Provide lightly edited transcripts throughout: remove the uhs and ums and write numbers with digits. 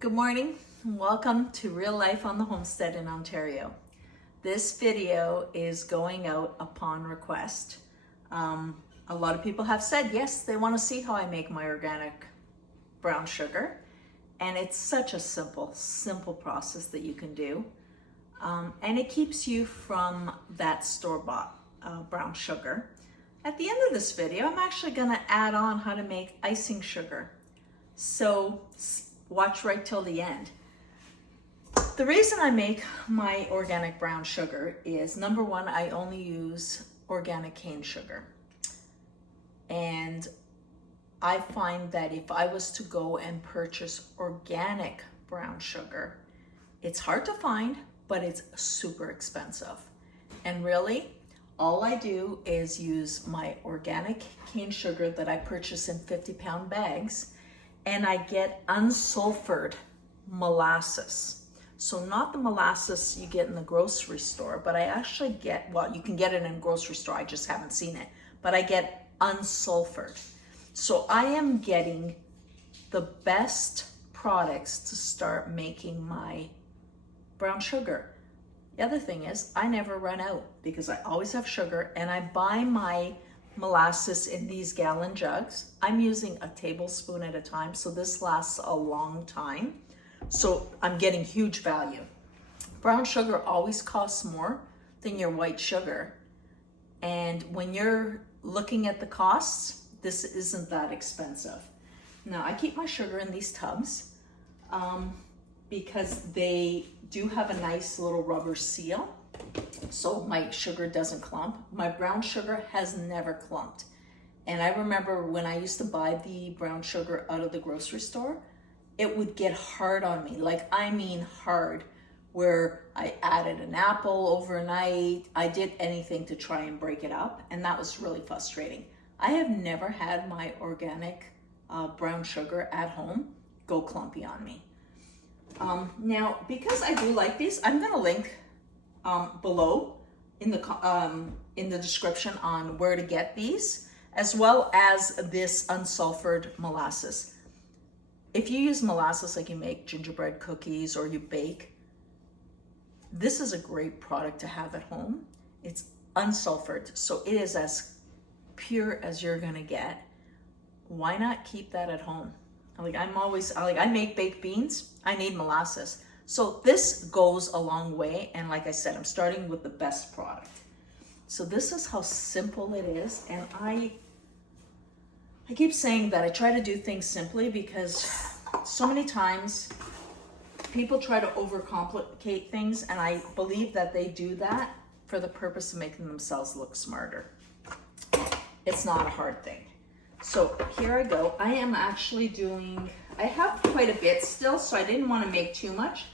Good morning, and welcome to Real Life on the Homestead in Ontario. This video is going out upon request. A lot of people have said, yes, they want to see how I make my organic brown sugar. And it's such a simple process that you can do. And it keeps you from that store-bought brown sugar. At the end of this video, I'm actually going to add on how to make icing sugar. So watch right till the end. The reason I make my organic brown sugar is, number one, I only use organic cane sugar. And I find that if I was to go and purchase organic brown sugar, it's hard to find, but it's super expensive. And really, all I do is use my organic cane sugar that I purchase in 50-pound bags, and I get unsulfured molasses. So not the molasses you get in the grocery store, but I actually get, well, you can get it in a grocery store, I just haven't seen it, but I get unsulfured. So I am getting the best products to start making my brown sugar. The other thing is I never run out because I always have sugar, and I buy my molasses in these gallon jugs. I'm using a tablespoon at a time, so this lasts a long time. So I'm getting huge value. Brown sugar always costs more than your white sugar. And when you're looking at the costs, this isn't that expensive. Now I keep my sugar in these tubs because they do have a nice little rubber seal, so my sugar doesn't clump. My brown sugar has never clumped. And I remember when I used to buy the brown sugar out of the grocery store, it would get hard on me. Like, I mean hard, where I added an apple overnight. I did anything to try and break it up, and that was really frustrating. I have never had my organic brown sugar at home go clumpy on me. Now, because I do like these, I'm gonna link below in the description on where to get these, as well as this unsulfured molasses. If you use molasses like you make gingerbread cookies or you bake, this is a great product to have at home. It's unsulfured, so it is as pure as you're gonna get. Why not keep that at home? I make baked beans, I need molasses. So this goes a long way, and like I said, I'm starting with the best product. So this is how simple it is, and I keep saying that I try to do things simply because so many times people try to overcomplicate things, and I believe that they do that for the purpose of making themselves look smarter. It's not a hard thing. So here I go. I am actually I have quite a bit still, so I didn't want to make too much.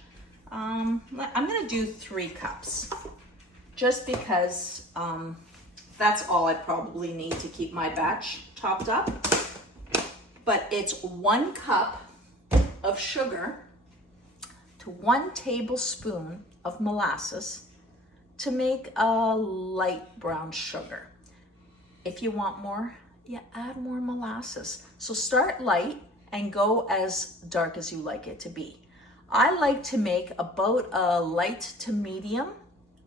I'm gonna do 3 cups, just because that's all I probably need to keep my batch topped up. But it's 1 cup of sugar to 1 tablespoon of molasses to make a light brown sugar. If you want more, you add more molasses. So start light and go as dark as you like it to be. I like to make about a light to medium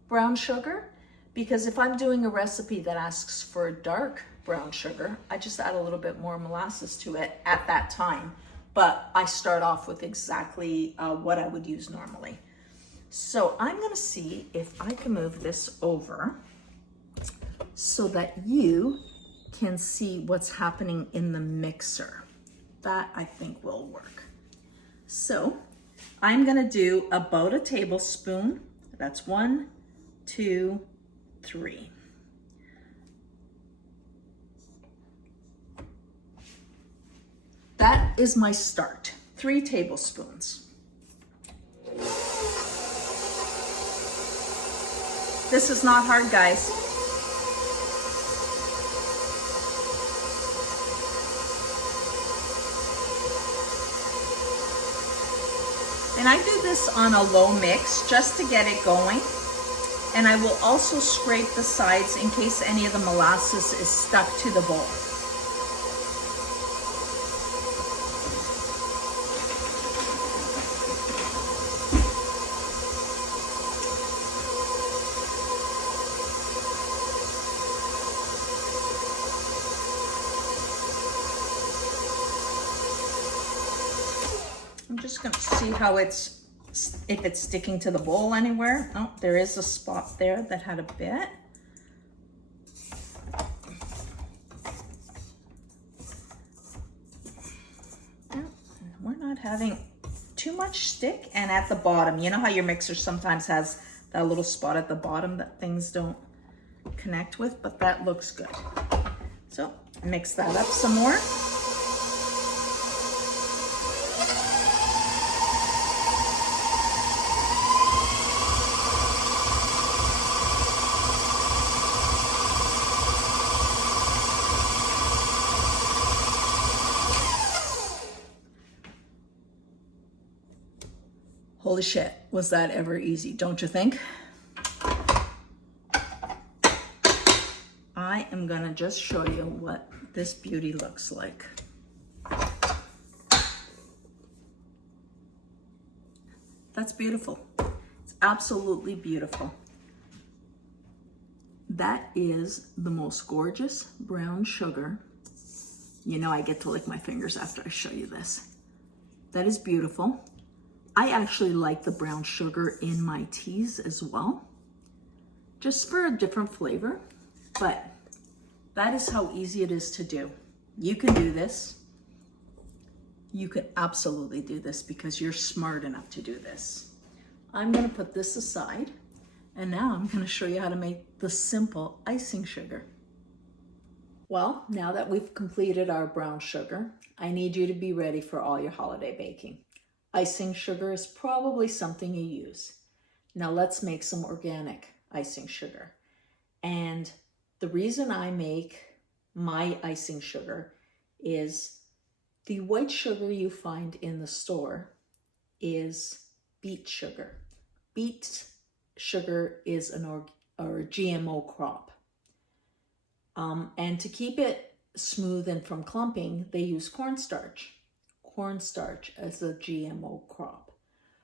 brown sugar, because if I'm doing a recipe that asks for dark brown sugar, I just add a little bit more molasses to it at that time. But I start off with exactly what I would use normally. So I'm gonna see if I can move this over so that you can see what's happening in the mixer. That I think will work. So I'm gonna do about a tablespoon. That's 1, 2, 3. That is my start, 3 tablespoons. This is not hard, guys. And I do this on a low mix just to get it going. And I will also scrape the sides in case any of the molasses is stuck to the bowl. I'm just gonna see how if it's sticking to the bowl anywhere. Oh, there is a spot there that had a bit. We're not having too much stick. And at the bottom, you know how your mixer sometimes has that little spot at the bottom that things don't connect with, but that looks good. So mix that up some more. Holy shit, was that ever easy, don't you think? I am gonna just show you what this beauty looks like. That's beautiful. It's absolutely beautiful. That is the most gorgeous brown sugar. You know I get to lick my fingers after I show you this. That is beautiful. I actually like the brown sugar in my teas as well, just for a different flavor, but that is how easy it is to do. You can do this. You can absolutely do this because you're smart enough to do this. I'm gonna put this aside, and now I'm gonna show you how to make the simple icing sugar. Well, now that we've completed our brown sugar, I need you to be ready for all your holiday baking. Icing sugar is probably something you use. Now let's make some organic icing sugar. And the reason I make my icing sugar is the white sugar you find in the store is beet sugar. Beet sugar is a GMO crop. And to keep it smooth and from clumping, they use cornstarch. Cornstarch as a GMO crop.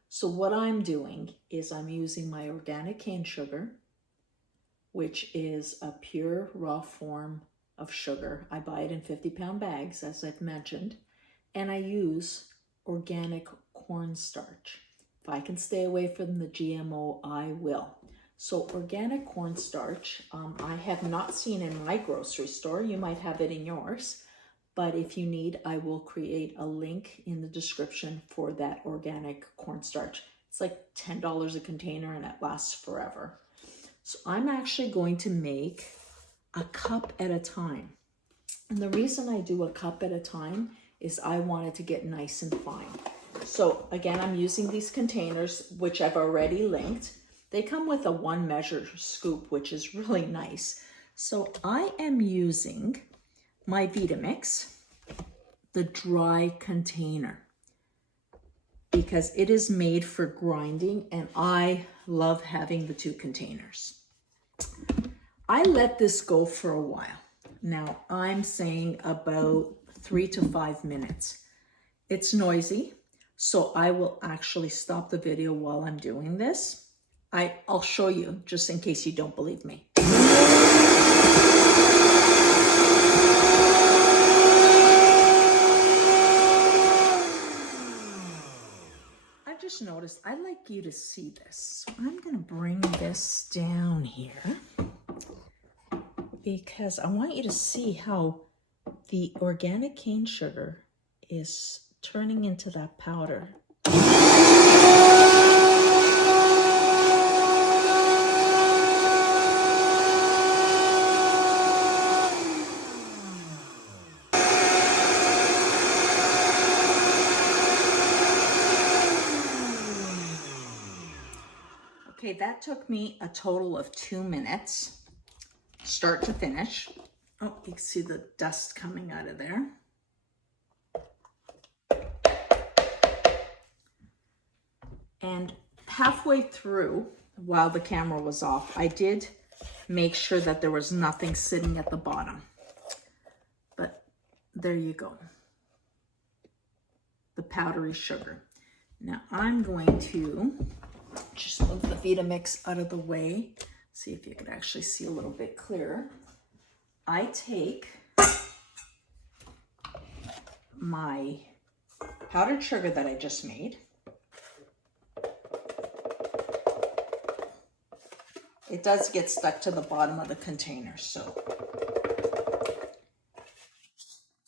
So what I'm doing is I'm using my organic cane sugar, which is a pure raw form of sugar. I buy it in 50-pound bags, as I've mentioned, and I use organic cornstarch. If I can stay away from the GMO, I will. So organic cornstarch, I have not seen in my grocery store. You might have it in yours. But if you need, I will create a link in the description for that organic cornstarch. It's like $10 a container and it lasts forever. So I'm actually going to make a cup at a time. And the reason I do a cup at a time is I want it to get nice and fine. So again, I'm using these containers, which I've already linked. They come with a 1 measure scoop, which is really nice. So I am using my Vitamix, the dry container, because it is made for grinding and I love having the 2 containers. I let this go for a while. Now I'm saying about 3 to 5 minutes. It's noisy, so I will actually stop the video while I'm doing this. I'll show you just in case you don't believe me. Just noticed I'd like you to see this. So I'm going to bring this down here because I want you to see how the organic cane sugar is turning into that powder. Okay, that took me a total of 2 minutes, start to finish. Oh, you can see the dust coming out of there. And halfway through, while the camera was off, I did make sure that there was nothing sitting at the bottom. But there you go. The powdery sugar. Now I'm going to just move the Vitamix out of the way. See if you can actually see a little bit clearer. I take my powdered sugar that I just made. It does get stuck to the bottom of the container, so.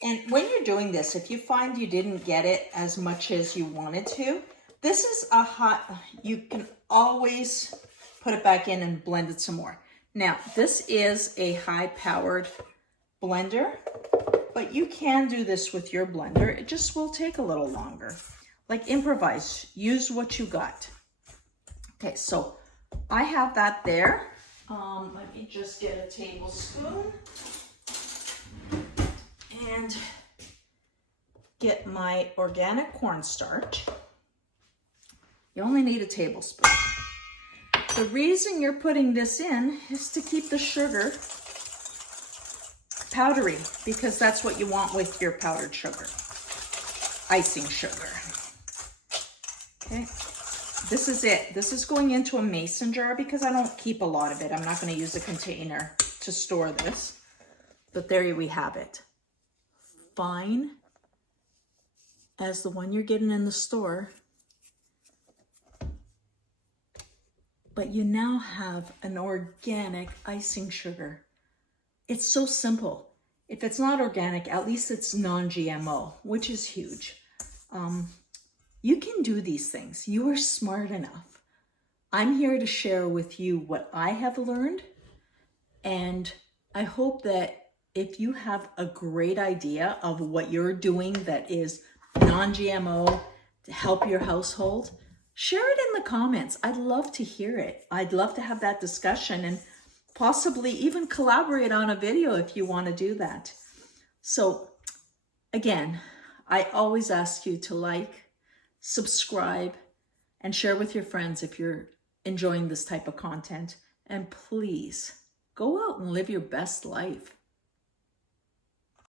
And when you're doing this, if you find you didn't get it as much as you wanted to, this is a hot, you can always put it back in and blend it some more. Now, this is a high-powered blender, but you can do this with your blender. It just will take a little longer. Like, improvise, use what you got. Okay, so I have that there. Let me just get a tablespoon and get my organic cornstarch. You only need a tablespoon. The reason you're putting this in is to keep the sugar powdery, because that's what you want with your powdered sugar, icing sugar. Okay, this is it. This is going into a mason jar because I don't keep a lot of it. I'm not going to use a container to store this, but there we have it. Fine as the one you're getting in the store, but you now have an organic icing sugar. It's so simple. If it's not organic, at least it's non-GMO, which is huge. You can do these things. You are smart enough. I'm here to share with you what I have learned, and I hope that if you have a great idea of what you're doing that is non-GMO to help your household, share it in the comments. I'd love to hear it. I'd love to have that discussion and possibly even collaborate on a video if you want to do that. So again, I always ask you to like, subscribe, and share with your friends if you're enjoying this type of content. And please go out and live your best life.